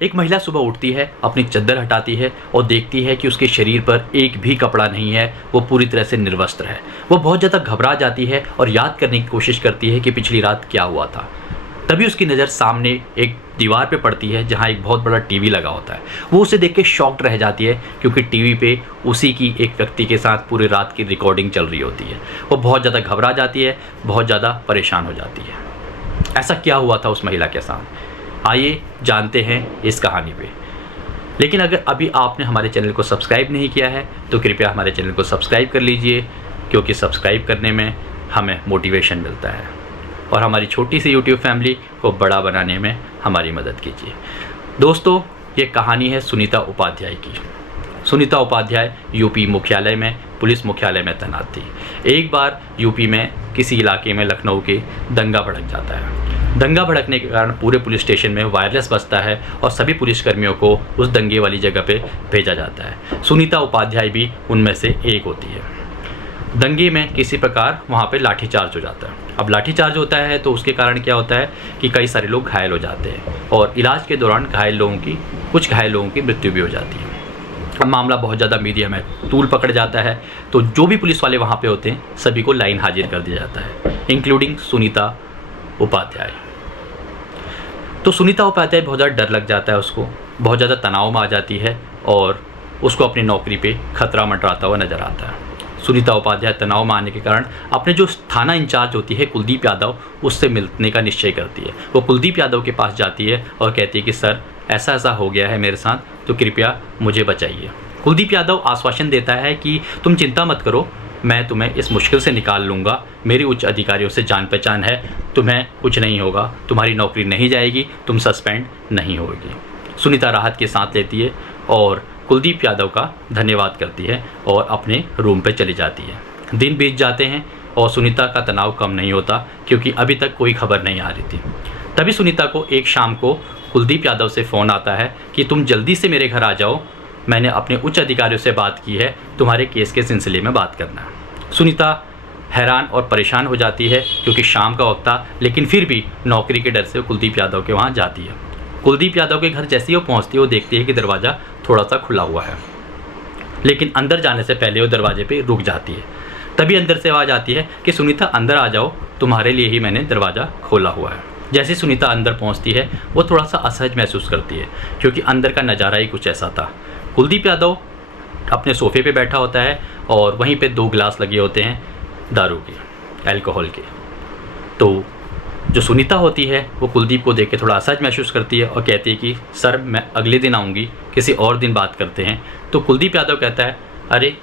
एक महिला सुबह उठती है, अपनी चद्दर हटाती है और देखती है कि उसके शरीर पर एक भी कपड़ा नहीं है, वो पूरी तरह से निर्वस्त्र है। वो बहुत ज़्यादा घबरा जाती है और याद करने की कोशिश करती है कि पिछली रात क्या हुआ था। तभी उसकी नज़र सामने एक दीवार पे पड़ती है जहाँ एक बहुत बड़ा टीवी लगा होता है। वो उसे देख के शॉक्ड रह जाती है क्योंकि टीवी पे उसी की एक व्यक्ति के साथ पूरी रात की रिकॉर्डिंग चल रही होती है। वो बहुत ज़्यादा घबरा जाती है, बहुत ज़्यादा परेशान हो जाती है। ऐसा क्या हुआ था उस महिला के साथ, आइए जानते हैं इस कहानी पे। लेकिन अगर अभी आपने हमारे चैनल को सब्सक्राइब नहीं किया है तो कृपया हमारे चैनल को सब्सक्राइब कर लीजिए, क्योंकि सब्सक्राइब करने में हमें मोटिवेशन मिलता है और हमारी छोटी सी यूट्यूब फैमिली को बड़ा बनाने में हमारी मदद कीजिए। दोस्तों, ये कहानी है सुनीता उपाध्याय की। सुनीता उपाध्याय यूपी मुख्यालय में, पुलिस मुख्यालय में तैनात थी। एक बार यूपी में किसी इलाके में, लखनऊ के, दंगा भड़क जाता है। दंगा भड़कने के कारण पूरे पुलिस स्टेशन में वायरलेस बजता है और सभी पुलिसकर्मियों को उस दंगे वाली जगह पे भेजा जाता है। सुनीता उपाध्याय भी उनमें से एक होती है। दंगे में किसी प्रकार वहाँ पे लाठीचार्ज हो जाता है। अब लाठीचार्ज होता है तो उसके कारण क्या होता है कि कई सारे लोग घायल हो जाते हैं और इलाज के दौरान कुछ घायल लोगों की मृत्यु भी हो जाती है। अब मामला बहुत ज़्यादा मीडिया में तूल पकड़ जाता है, तो जो भी पुलिस वाले वहाँ पे होते हैं सभी को लाइन हाजिर कर दिया जाता है, इंक्लूडिंग सुनीता उपाध्याय। तो सुनीता उपाध्याय बहुत ज़्यादा डर लग जाता है, उसको बहुत ज़्यादा तनाव में आ जाती है और उसको अपनी नौकरी पे खतरा मंडराता हुआ नज़र आता है। सुनीता उपाध्याय तनाव में आने के कारण अपने जो थाना इंचार्ज होती है कुलदीप यादव, उससे मिलने का निश्चय करती है। वो कुलदीप यादव के पास जाती है और कहती है कि सर ऐसा ऐसा हो गया है मेरे साथ, तो कृपया मुझे बचाइए। कुलदीप यादव आश्वासन देता है कि तुम चिंता मत करो, मैं तुम्हें इस मुश्किल से निकाल लूँगा, मेरी उच्च अधिकारियों से जान पहचान है, तुम्हें कुछ नहीं होगा, तुम्हारी नौकरी नहीं जाएगी, तुम सस्पेंड नहीं होगी। सुनीता राहत की सांस लेती है और कुलदीप यादव का धन्यवाद करती है और अपने रूम पे चली जाती है। दिन बीत जाते हैं और सुनीता का तनाव कम नहीं होता क्योंकि अभी तक कोई खबर नहीं आ रही थी। तभी सुनीता को एक शाम को कुलदीप यादव से फ़ोन आता है कि तुम जल्दी से मेरे घर आ जाओ, मैंने अपने उच्च अधिकारियों से बात की है, तुम्हारे केस के सिलसिले में बात करना है। सुनीता हैरान और परेशान हो जाती है क्योंकि शाम का वक्त था, लेकिन फिर भी नौकरी के डर से कुलदीप यादव के वहाँ जाती है। कुलदीप यादव के घर जैसे ही वो पहुँचती है, वो देखती है कि दरवाज़ा थोड़ा सा खुला हुआ है, लेकिन अंदर जाने से पहले वो दरवाजे पे रुक जाती है। तभी अंदर से आवाज़ आती है कि सुनीता अंदर आ जाओ, तुम्हारे लिए ही मैंने दरवाज़ा खोला हुआ है। जैसे सुनीता अंदर पहुंचती है, वो थोड़ा सा असहज महसूस करती है क्योंकि अंदर का नज़ारा ही कुछ ऐसा था। कुलदीप यादव अपने सोफे पे बैठा होता है और वहीं पे 2 गिलास लगे होते हैं दारू के, अल्कोहल के। तो जो सुनीता होती है वो कुलदीप को देख के थोड़ा असहज महसूस करती है और कहती है कि सर मैं अगले दिन आऊँगी, किसी और दिन बात करते हैं। तो कुलदीप यादव कहता है अरे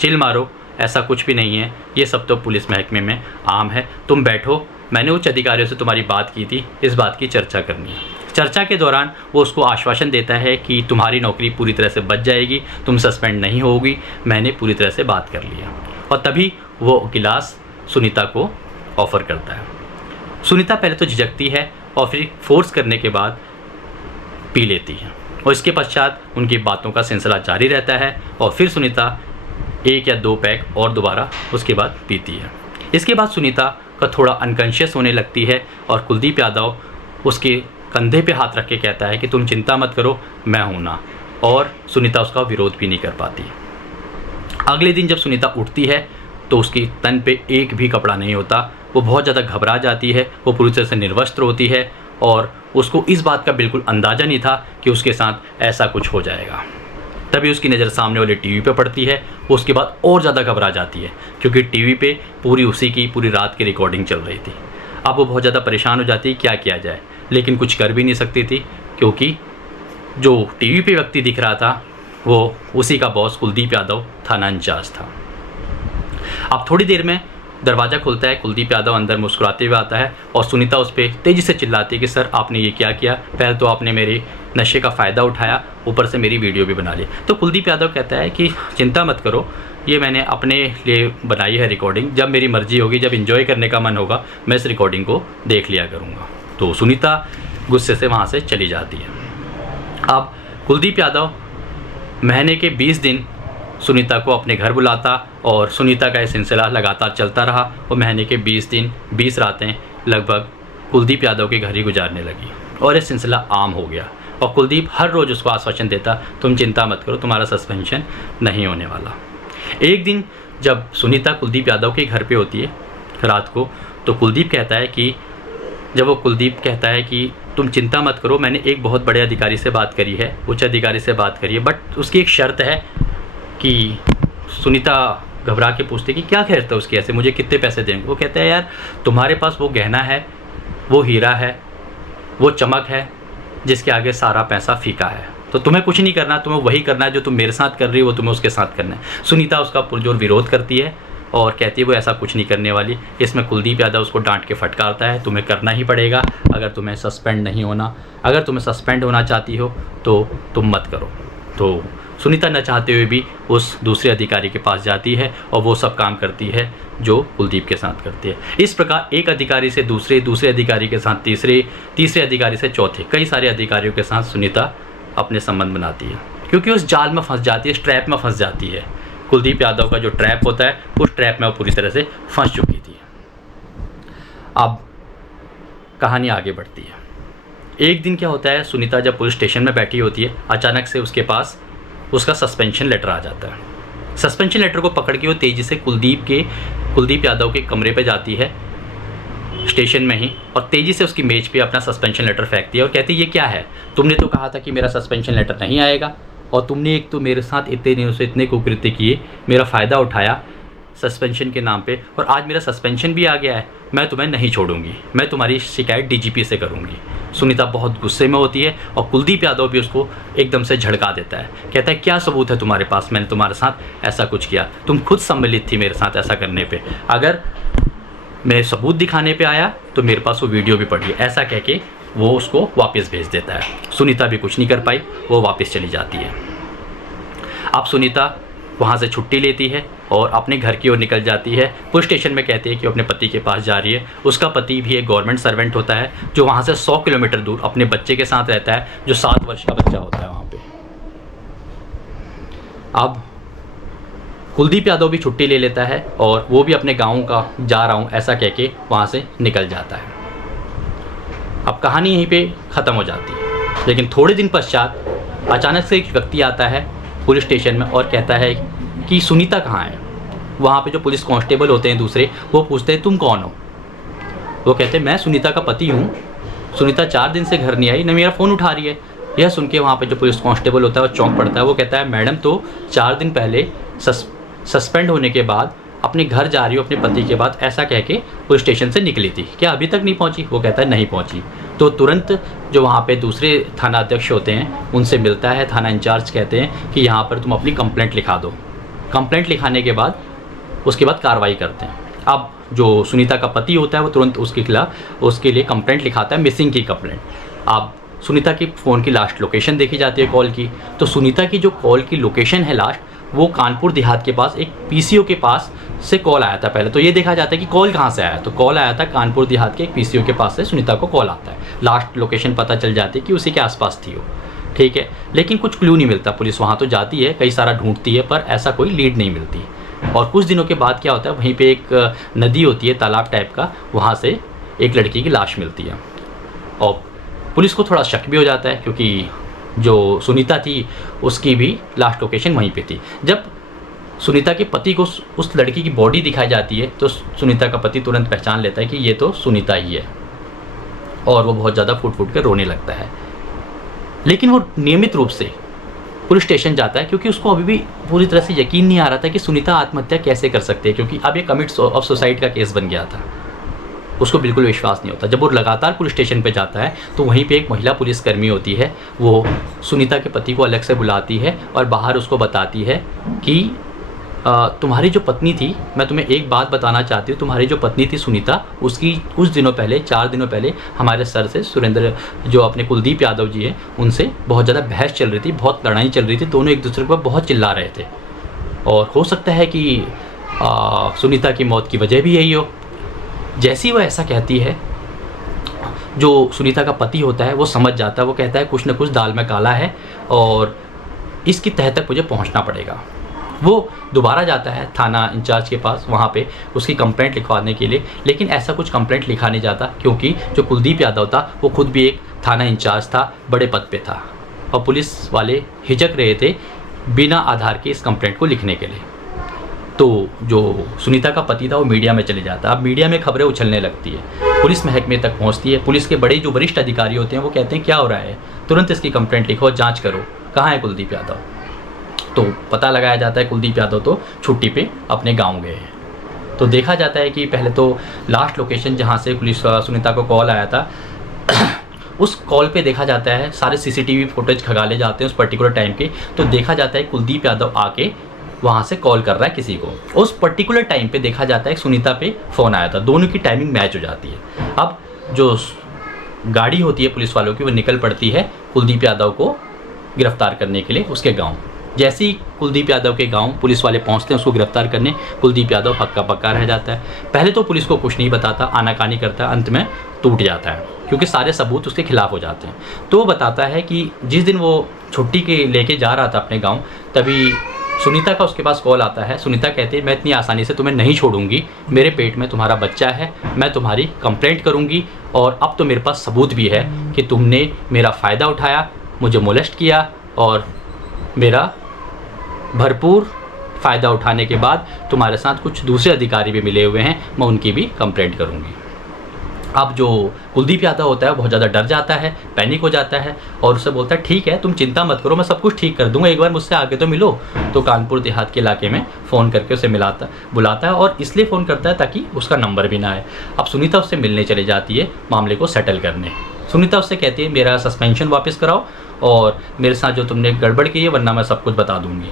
चिल मारो, ऐसा कुछ भी नहीं है, ये सब तो पुलिस महकमे में आम है, तुम बैठो, मैंने उच्च अधिकारियों से तुम्हारी बात की थी, इस बात की चर्चा करनी है। चर्चा के दौरान वो उसको आश्वासन देता है कि तुम्हारी नौकरी पूरी तरह से बच जाएगी, तुम सस्पेंड नहीं होगी, मैंने पूरी तरह से बात कर लिया। और तभी वो गिलास सुनीता को ऑफ़र करता है। सुनीता पहले तो झिझकती है और फिर फोर्स करने के बाद पी लेती है और इसके पश्चात उनकी बातों का सिलसिला जारी रहता है और फिर सुनीता 1 या 2 पैक और दोबारा उसके बाद पीती है। इसके बाद सुनीता का थोड़ा अनकॉन्शियस होने लगती है और कुलदीप यादव उसके कंधे पे हाथ रख के कहता है कि तुम चिंता मत करो, मैं हूँ ना, और सुनीता उसका विरोध भी नहीं कर पाती। अगले दिन जब सुनीता उठती है तो उसकी तन पे एक भी कपड़ा नहीं होता, वो बहुत ज़्यादा घबरा जाती है, वो पूरी तरह से निर्वस्त्र होती है और उसको इस बात का बिल्कुल अंदाज़ा नहीं था कि उसके साथ ऐसा कुछ हो जाएगा। तभी उसकी नज़र सामने वाले टीवी पे पड़ती है। वो उसके बाद और ज़्यादा घबरा जाती है क्योंकि टीवी पे पूरी रात की रिकॉर्डिंग चल रही थी। अब वो बहुत ज़्यादा परेशान हो जाती है, क्या किया जाए, लेकिन कुछ कर भी नहीं सकती थी क्योंकि जो टीवी पे व्यक्ति दिख रहा था वो उसी का बॉस कुलदीप यादव थाना इंचार्ज था। अब थोड़ी देर में दरवाज़ा खुलता है, कुलदीप यादव अंदर मुस्कुराते हुए आता है और सुनीता उस पर तेज़ी से चिल्लाती है कि सर आपने ये क्या किया, पहले तो आपने मेरे नशे का फ़ायदा उठाया, ऊपर से मेरी वीडियो भी बना ली। तो कुलदीप यादव कहता है कि चिंता मत करो, ये मैंने अपने लिए बनाई है रिकॉर्डिंग, जब मेरी मर्ज़ी होगी, जब इन्जॉय करने का मन होगा, मैं इस रिकॉर्डिंग को देख लिया करूँगा। तो सुनीता गुस्से से वहाँ से चली जाती है। अब कुलदीप यादव महीने के 20 दिन सुनीता को अपने घर बुलाता और सुनीता का यह सिलसिला लगातार चलता रहा और महीने के 20 दिन 20 रातें लगभग कुलदीप यादव के घर ही गुजारने लगी और यह सिलसिला आम हो गया और कुलदीप हर रोज़ उसको आश्वासन देता, तुम चिंता मत करो, तुम्हारा सस्पेंशन नहीं होने वाला। एक दिन जब सुनीता कुलदीप यादव के घर पे होती है रात को, तो कुलदीप कहता है कि तुम चिंता मत करो, मैंने एक बहुत बड़े अधिकारी से बात करी है, उच्च अधिकारी से बात करी है, बट उसकी एक शर्त है कि सुनीता घबरा के पूछते कि क्या खैर था उसकी, ऐसे मुझे कितने पैसे देंगे। वो कहता है यार तुम्हारे पास वो गहना है, वो हीरा है, वो चमक है जिसके आगे सारा पैसा फीका है, तो तुम्हें कुछ नहीं करना, तुम्हें वही करना है जो तुम मेरे साथ कर रही हो, वो तुम्हें उसके साथ करना है। सुनीता उसका पुरजोर विरोध करती है और कहती है वो ऐसा कुछ नहीं करने वाली। इसमें कुलदीप यादव उसको डांट के फटकारता है, तुम्हें करना ही पड़ेगा, अगर तुम्हें सस्पेंड नहीं होना, अगर तुम्हें सस्पेंड होना चाहती हो तो तुम मत करो। तो सुनीता न चाहते हुए भी उस दूसरे अधिकारी के पास जाती है और वो सब काम करती है जो कुलदीप के साथ करती है। इस प्रकार एक अधिकारी से दूसरे अधिकारी के साथ तीसरे अधिकारी से चौथे, कई सारे अधिकारियों के साथ सुनीता अपने संबंध बनाती है, क्योंकि उस जाल में फंस जाती है, इस ट्रैप में फंस जाती है। कुलदीप यादव का जो ट्रैप होता है, उस ट्रैप में वो पूरी तरह से फंस चुकी थी। अब कहानी आगे बढ़ती है। एक दिन क्या होता है, सुनीता जब पुलिस स्टेशन में बैठी होती है, अचानक से उसके पास उसका सस्पेंशन लेटर आ जाता है। सस्पेंशन लेटर को पकड़ के वो तेज़ी से कुलदीप यादव के कमरे पे जाती है स्टेशन में ही, और तेज़ी से उसकी मेज पे अपना सस्पेंशन लेटर फेंकती है और कहती है ये क्या है, तुमने तो कहा था कि मेरा सस्पेंशन लेटर नहीं आएगा, और तुमने एक तो मेरे साथ इतने दिनों से इतने कुकृत्य किए, मेरा फ़ायदा उठाया सस्पेंशन के नाम पे, और आज मेरा सस्पेंशन भी आ गया है, मैं तुम्हें नहीं छोड़ूंगी, मैं तुम्हारी शिकायत डीजीपी से करूंगी। सुनीता बहुत गुस्से में होती है और कुलदीप यादव भी उसको एकदम से झड़का देता है, कहता है क्या सबूत है तुम्हारे पास, मैंने तुम्हारे साथ ऐसा कुछ किया, तुम खुद सम्मिलित थी मेरे साथ ऐसा करने पे, अगर मैं सबूत दिखाने पे आया तो मेरे पास वो वीडियो भी पड़ी है, ऐसा कह के वो उसको वापस भेज देता है। सुनीता भी कुछ नहीं कर पाई, वो वापस चली जाती है। अब सुनीता वहाँ से छुट्टी लेती है और अपने घर की ओर निकल जाती है। पुलिस स्टेशन में कहती है कि वो अपने पति के पास जा रही है। उसका पति भी एक गवर्नमेंट सर्वेंट होता है जो वहाँ से 100 किलोमीटर दूर अपने बच्चे के साथ रहता है, जो 7 वर्ष का बच्चा होता है वहाँ पे। अब कुलदीप यादव भी छुट्टी ले लेता है और वो भी अपने गाँव का जा रहा हूँ ऐसा कह के वहाँ से निकल जाता है। अब कहानी यहीं पे ख़त्म हो जाती है, लेकिन थोड़े दिन पश्चात अचानक से एक व्यक्ति आता है पुलिस स्टेशन में और कहता है कि सुनीता कहाँ है। वहाँ पे जो पुलिस कांस्टेबल होते हैं दूसरे, वो पूछते हैं तुम कौन हो। वो कहते हैं मैं सुनीता का पति हूँ, सुनीता 4 दिन से घर नहीं आई, न मेरा फ़ोन उठा रही है। यह सुन के वहाँ पे जो पुलिस कांस्टेबल होता है वो चौंक पड़ता है। वो कहता है मैडम तो 4 दिन पहले सस्पेंड होने के बाद अपने घर जा रही हो अपने पति के बाद, ऐसा कह के पुलिस स्टेशन से निकली थी, क्या अभी तक नहीं पहुंची। वो कहता है नहीं पहुंची। तो तुरंत जो वहाँ पे दूसरे थाना अध्यक्ष होते हैं उनसे मिलता है। थाना इंचार्ज कहते हैं कि यहाँ पर तुम अपनी कंप्लेंट लिखा दो। कंप्लेंट लिखाने के बाद उसके बाद कार्रवाई करते हैं। अब जो सुनीता का पति होता है वो तुरंत उसके खिलाफ उसके लिए कंप्लेंट लिखाता है, मिसिंग की कंप्लेंट। अब सुनीता की फ़ोन की लास्ट लोकेशन देखी जाती है कॉल की, तो सुनीता की जो कॉल की लोकेशन है लास्ट, वो कानपुर देहात के पास एक पीसीओ के पास से कॉल आया था। पहले तो ये देखा जाता है कि कॉल कहाँ से आया, तो कॉल आया था कानपुर देहात के एक पीसीओ के पास से सुनीता को कॉल आता है। लास्ट लोकेशन पता चल जाती है कि उसी के आसपास थी वो, ठीक है। लेकिन कुछ क्लू नहीं मिलता। पुलिस वहाँ तो जाती है, कई सारा ढूंढती है, पर ऐसा कोई लीड नहीं मिलती। और कुछ दिनों के बाद क्या होता है, वहीं पर एक नदी होती है, तालाब टाइप का, वहाँ से एक लड़की की लाश मिलती है। और पुलिस को थोड़ा शक भी हो जाता है क्योंकि जो सुनीता थी उसकी भी लास्ट लोकेशन वहीं पे थी। जब सुनीता के पति को उस लड़की की बॉडी दिखाई जाती है तो सुनीता का पति तुरंत पहचान लेता है कि ये तो सुनीता ही है, और वो बहुत ज़्यादा फूट फूट कर रोने लगता है। लेकिन वो नियमित रूप से पुलिस स्टेशन जाता है क्योंकि उसको अभी भी पूरी तरह से यकीन नहीं आ रहा था कि सुनीता आत्महत्या कैसे कर सकती है, क्योंकि अब ये कमिट ऑफ सुसाइड का केस बन गया था। उसको बिल्कुल विश्वास नहीं होता। जब वो लगातार पुलिस स्टेशन पे जाता है तो वहीं पे एक महिला पुलिसकर्मी होती है, वो सुनीता के पति को अलग से बुलाती है और बाहर उसको बताती है कि तुम्हारी जो पत्नी थी, मैं तुम्हें एक बात बताना चाहती हूँ, तुम्हारी जो पत्नी थी सुनीता, उसकी कुछ दिनों पहले 4 दिनों पहले हमारे सर से सुरेंद्र जो अपने कुलदीप यादव जी हैं उनसे बहुत ज़्यादा बहस चल रही थी, बहुत लड़ाई चल रही थी, दोनों एक दूसरे पर बहुत चिल्ला रहे थे, और हो सकता है कि सुनीता की मौत की वजह भी यही हो। जैसी वो ऐसा कहती है, जो सुनीता का पति होता है वो समझ जाता है। वो कहता है कुछ न कुछ दाल में काला है और इसकी तह तक मुझे पहुंचना पड़ेगा। वो दोबारा जाता है थाना इंचार्ज के पास, वहाँ पे उसकी कंप्लेंट लिखवाने के लिए, लेकिन ऐसा कुछ कंप्लेंट लिखा नहीं जाता क्योंकि जो कुलदीप यादव था वो खुद भी एक थाना इंचार्ज था, बड़े पद पे था। और पुलिस वाले हिचक रहे थे बिना आधार के इस कंप्लेंट को लिखने के लिए। तो जो सुनीता का पति था वो मीडिया में चले जाता है। अब मीडिया में खबरें उछलने लगती है, पुलिस महकमे तक पहुंचती है। पुलिस के बड़े जो वरिष्ठ अधिकारी होते हैं वो कहते हैं क्या हो रहा है, तुरंत इसकी कंप्लेंट लिखो, जांच करो, कहाँ है कुलदीप यादव। तो पता लगाया जाता है कुलदीप यादव तो छुट्टी पे अपने गाँव गए हैं। तो देखा जाता है कि पहले तो लास्ट लोकेशन जहाँ से पुलिस सुनीता को कॉल आया था उस कॉल पे देखा जाता है, सारे सीसीटीवी फुटेज खंगाले जाते हैं उस पर्टिकुलर टाइम के। तो देखा जाता है कुलदीप यादव आके वहाँ से कॉल कर रहा है किसी को। उस पर्टिकुलर टाइम पे देखा जाता है सुनीता पे फ़ोन आया था, दोनों की टाइमिंग मैच हो जाती है। अब जो गाड़ी होती है पुलिस वालों की वो निकल पड़ती है कुलदीप यादव को गिरफ्तार करने के लिए उसके गाँव। जैसे ही कुलदीप यादव के गांव पुलिस वाले पहुंचते हैं उसको गिरफ्तार करने, कुलदीप यादव हक्का पक्का रह जाता है। पहले तो पुलिस को कुछ नहीं बताता, आनाकानी करता है, अंत में टूट जाता है क्योंकि सारे सबूत उसके खिलाफ हो जाते हैं। तो वो बताता है कि जिस दिन वो छुट्टी के लेके जा रहा था अपने गाँव, तभी सुनीता का उसके पास कॉल आता है। सुनीता कहती है मैं इतनी आसानी से तुम्हें नहीं छोड़ूंगी, मेरे पेट में तुम्हारा बच्चा है, मैं तुम्हारी कंप्लेंट करूंगी और अब तो मेरे पास सबूत भी है कि तुमने मेरा फ़ायदा उठाया, मुझे मोलेस्ट किया और मेरा भरपूर फ़ायदा उठाने के बाद तुम्हारे साथ कुछ दूसरे अधिकारी भी मिले हुए हैं, मैं उनकी भी कंप्लेंट करूंगी। अब जो कुलदीप यादव होता है बहुत ज़्यादा डर जाता है, पैनिक हो जाता है और उससे बोलता है ठीक है तुम चिंता मत करो, मैं सब कुछ ठीक कर दूंगा, एक बार मुझसे आके तो मिलो। तो कानपुर देहात के इलाके में फ़ोन करके उसे बुलाता है और इसलिए फ़ोन करता है ताकि उसका नंबर भी ना आए। अब सुनीता उससे मिलने चली जाती है मामले को सेटल करने। सुनीता उससे कहती है मेरा सस्पेंशन वापस कराओ और मेरे साथ जो तुमने गड़बड़ की है वरना मैं सब कुछ बता दूँगी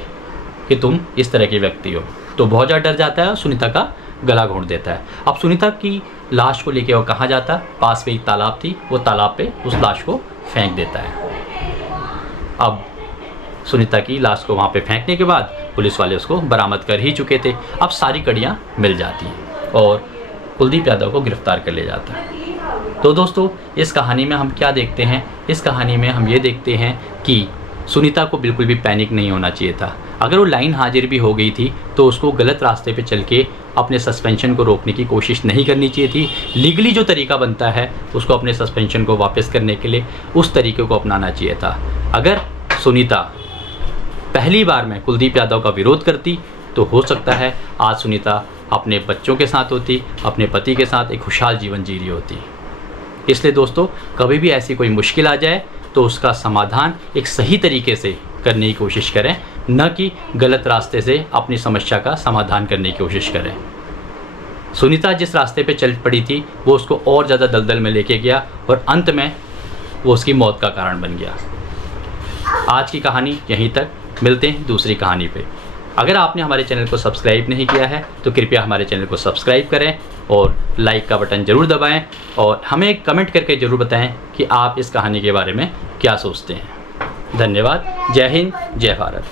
कि तुम इस तरह के व्यक्ति हो। तो बहुत ज़्यादा डर जाता है और सुनीता का गला घोंट देता है। अब सुनीता की लाश को लेके वो कहाँ जाता है, पास में एक तालाब थी, वो तालाब पे उस लाश को फेंक देता है। अब सुनीता की लाश को वहाँ पे फेंकने के बाद पुलिस वाले उसको बरामद कर ही चुके थे। अब सारी कड़ियाँ मिल जाती हैं और कुलदीप यादव को गिरफ्तार कर लिया जाता है। तो दोस्तों इस कहानी में हम क्या देखते हैं, इस कहानी में हम ये देखते हैं कि सुनीता को बिल्कुल भी पैनिक नहीं होना चाहिए था। अगर वो लाइन हाजिर भी हो गई थी तो उसको गलत रास्ते पे चल के अपने सस्पेंशन को रोकने की कोशिश नहीं करनी चाहिए थी। लीगली जो तरीका बनता है उसको अपने सस्पेंशन को वापस करने के लिए उस तरीके को अपनाना चाहिए था। अगर सुनीता पहली बार में कुलदीप यादव का विरोध करती तो हो सकता है आज सुनीता अपने बच्चों के साथ होती, अपने पति के साथ एक खुशहाल जीवन जी रही होती। इसलिए दोस्तों कभी भी ऐसी कोई मुश्किल आ जाए तो उसका समाधान एक सही तरीके से करने की कोशिश करें, न कि गलत रास्ते से अपनी समस्या का समाधान करने की कोशिश करें। सुनीता जिस रास्ते पे चल पड़ी थी वो उसको और ज़्यादा दलदल में लेके गया और अंत में वो उसकी मौत का कारण बन गया। आज की कहानी यहीं तक, मिलते हैं दूसरी कहानी पे। अगर आपने हमारे चैनल को सब्सक्राइब नहीं किया है तो कृपया हमारे चैनल को सब्सक्राइब करें और लाइक का बटन ज़रूर दबाएं और हमें कमेंट करके ज़रूर बताएं कि आप इस कहानी के बारे में क्या सोचते हैं। धन्यवाद। जय हिंद, जय भारत।